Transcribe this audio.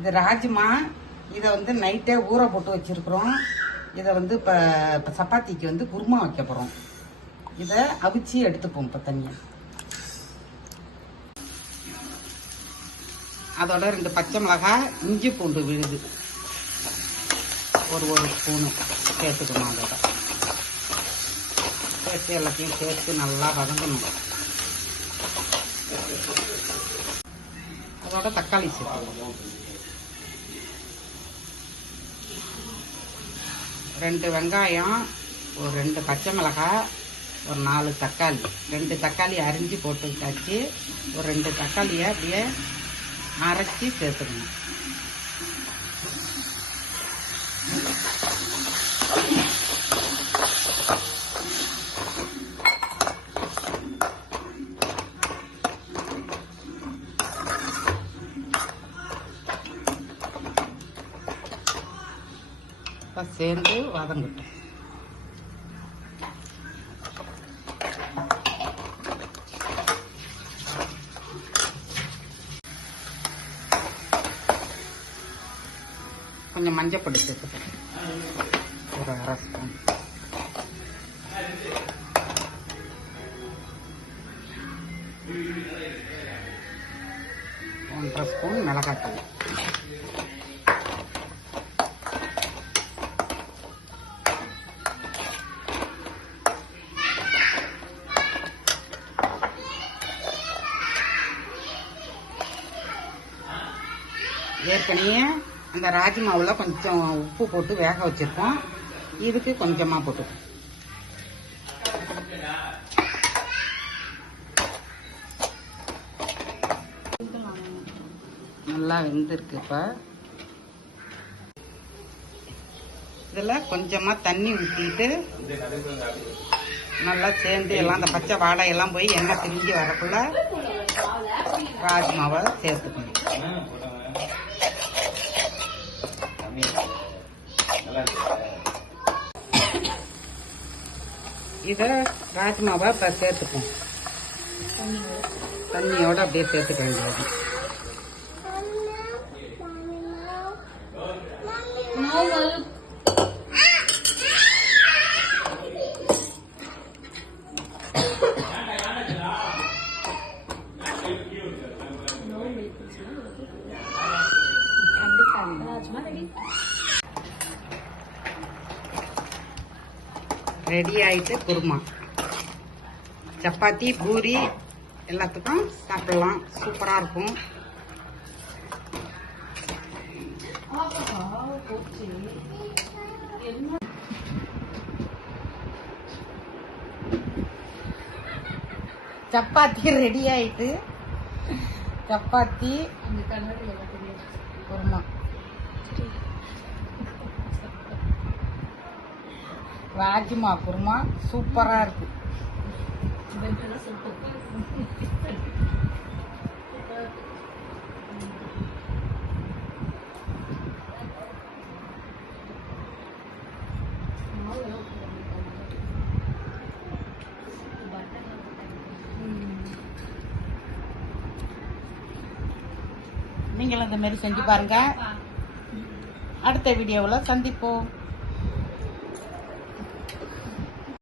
இது ராஜ்மா. இதை வந்து நைட்டே ஊற போட்டு வச்சிருக்கிறோம். இதை வந்து இப்போ சப்பாத்திக்கு வந்து குருமா வைக்க போகிறோம். இதை அவிச்சு எடுத்துப்போம் இப்போ தனியாக. அதோட 2 பச்சை மிளகாய், இஞ்சி பூண்டு விழுது ஒரு ஸ்பூனு சேர்த்துக்கணும். அதோட சேர்த்து எல்லாத்தையும் சேர்த்து நல்லா வதங்கணும். அதோட தக்காளி சேர்த்துக்கணும். 2 வெங்காயம், ஒரு 2 பச்சை மிளகாய், ஒரு 4 தக்காளி. 2 தக்காளி அரிஞ்சு போட்டு வச்சாச்சு. ஒரு 2 தக்காளியை அப்படியே அரைச்சி சேர்த்துக்கணும். சேர்ந்து வதங்கட்டும். கொஞ்சம் மஞ்சள் பொடி சேர்த்துப்பேன், ஒரு 1/2 ஸ்பூன். ஒன்றரை ஸ்பூன் மிளகாய்த்தூள். ஏற்கனவே அந்த ராஜ்மாவில் கொஞ்சம் உப்பு போட்டு வேக வச்சிருக்கோம். இதுக்கு கொஞ்சமாக போட்டுக்கோம். நல்லா வெந்திருக்கு. இப்போ இதில் கொஞ்சமாக தண்ணி ஊற்றிட்டு நல்லா சேர்ந்து எல்லாம் அந்த பச்சை வாடையெல்லாம் போய் எண்ணெய் திரிஞ்சு வரக்குள்ள ராஜ்மாவை சேர்த்துக்கணும். இதை ராஜ்மாவை இப்போ சேர்த்துப்போம். தண்ணியோட அப்படியே சேர்த்துக்க வேண்டியது. ரெடி ஆயிட்டு குருமா. சப்பாத்தி, பூரி எல்லாத்துக்கும் சாப்பிடலாம். சூப்பரா இருக்கும். சப்பாத்தி ரெடி ஆயிட்டு. சப்பாத்தி, குருமா. ராஜ்மா குருமா சூப்பரா இருக்கு. நீங்களும் இந்த மாதிரி செஞ்சு பாருங்க. அடுத்த வீடியோவில் சந்திப்போம்.